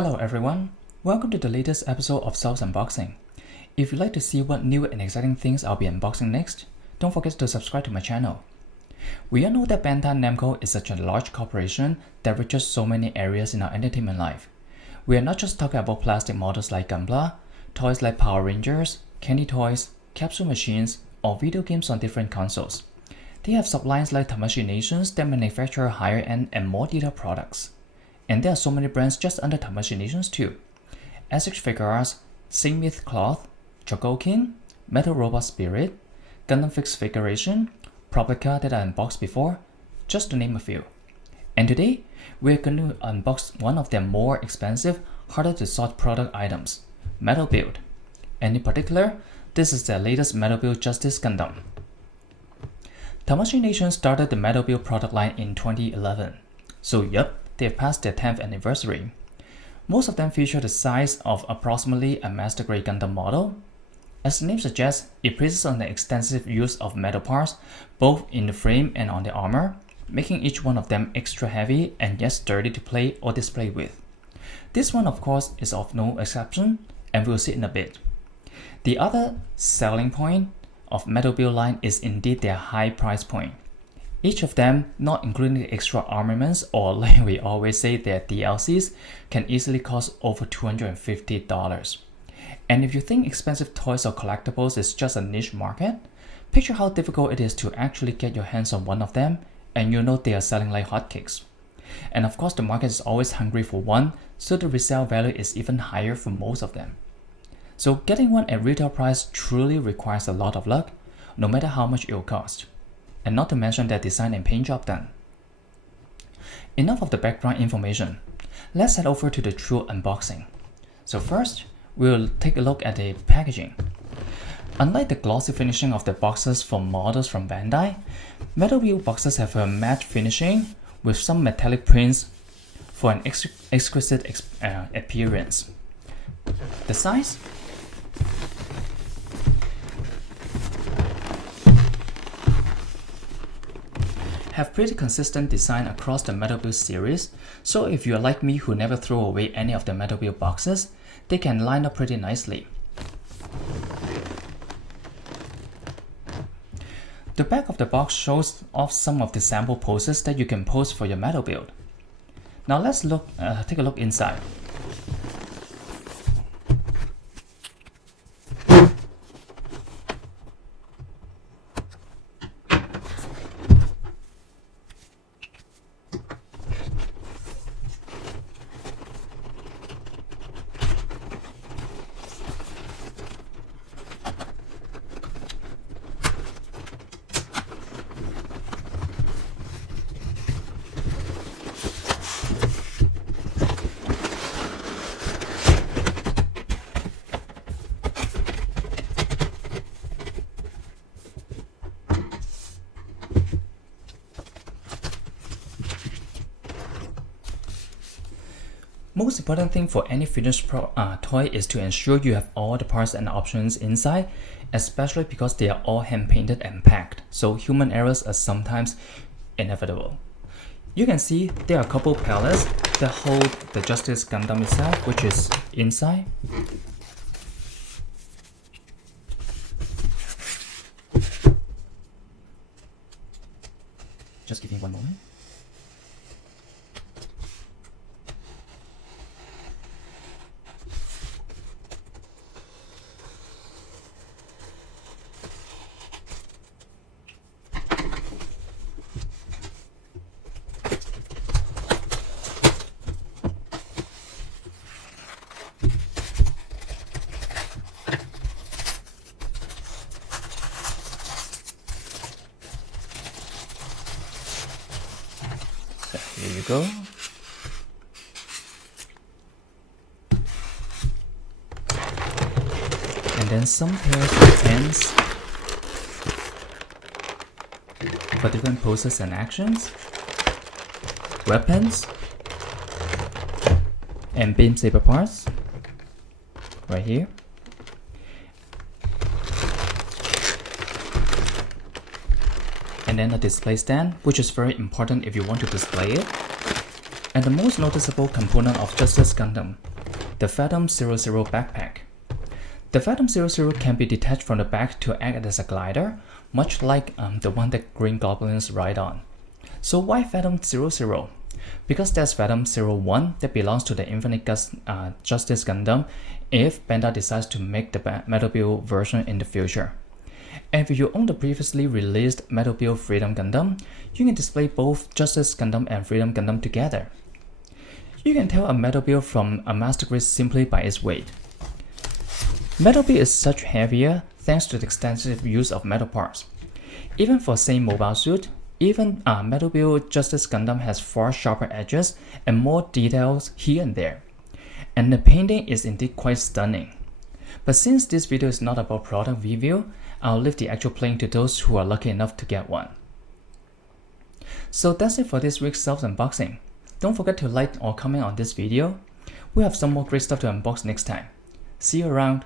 Hello everyone, welcome to the latest episode of Sal's Unboxing. If you'd like to see what new and exciting things I'll be unboxing next, don't forget to subscribe to my channel. We all know that Bandai Namco is such a large corporation that reaches so many areas in our entertainment life. We are not just talking about plastic models like Gunpla, toys like Power Rangers, candy toys, capsule machines, or video games on different consoles. They have sublines like Tamashii Nations that manufacture higher-end and more detailed products. And there are so many brands just under Tamashii Nations too. Asics Figuarts, Saint Cloth, Chogokin, Metal Robot Spirit, Gundam Fix Figuration, Proplica that I unboxed before, just to name a few. And today, we're going to unbox one of their more expensive, harder to sort product items, Metal Build. And in particular, this is their latest Metal Build Justice Gundam. Tamashii Nations started the Metal Build product line in 2011. So yep, they have passed their 10th anniversary. Most of them feature the size of approximately a Master Grade Gundam model. As the name suggests, it places on the extensive use of metal parts, both in the frame and on the armor, making each one of them extra heavy and yet sturdy to play or display with. This one of course is of no exception, and we'll see in a bit. The other selling point of Metal Build line is indeed their high price point. Each of them, not including the extra armaments or like we always say their DLCs, can easily cost over $250. And if you think expensive toys or collectibles is just a niche market, picture how difficult it is to actually get your hands on one of them, and you know they are selling like hotcakes. And of course the market is always hungry for one, so the resale value is even higher for most of them. So getting one at retail price truly requires a lot of luck, no matter how much it will cost. And not to mention their design and paint job done. Enough of the background information. Let's head over to the true unboxing. So first, we'll take a look at the packaging. Unlike the glossy finishing of the boxes for models from Bandai, Metal Build boxes have a matte finishing with some metallic prints for an exquisite appearance. The size? Have pretty consistent design across the Metal Build series, so if you're like me who never throw away any of the Metal Build boxes, they can line up pretty nicely. The back of the box shows off some of the sample poses that you can pose for your Metal Build. Now let's take a look inside. Most important thing for any finished toy is to ensure you have all the parts and options inside, especially because they are all hand painted and packed, so human errors are sometimes inevitable. You can see there are a couple pallets that hold the Justice Gundam itself, which is inside. Just give me one moment. Here you go. And then some pairs of hands for different poses and actions, weapons, and beam saber parts right here. And then a display stand, which is very important if you want to display it. And the most noticeable component of Justice Gundam, the Phantom 00 backpack. The Phantom 00 can be detached from the back to act as a glider, much like the one that Green Goblins ride on. So why Phantom 00? Because there's Phantom 01 that belongs to the Infinite Justice Gundam if Bandai decides to make the Metal Build version in the future. And if you own the previously released Metal Build Freedom Gundam, you can display both Justice Gundam and Freedom Gundam together. You can tell a Metal Build from a Master Grade simply by its weight. Metal Build is such heavier thanks to the extensive use of metal parts. Even for same mobile suit, even Metal Build Justice Gundam has far sharper edges and more details here and there. And the painting is indeed quite stunning. But since this video is not about product review, I'll leave the actual playing to those who are lucky enough to get one. So that's it for this week's self-unboxing. Don't forget to like or comment on this video. We have some more great stuff to unbox next time. See you around.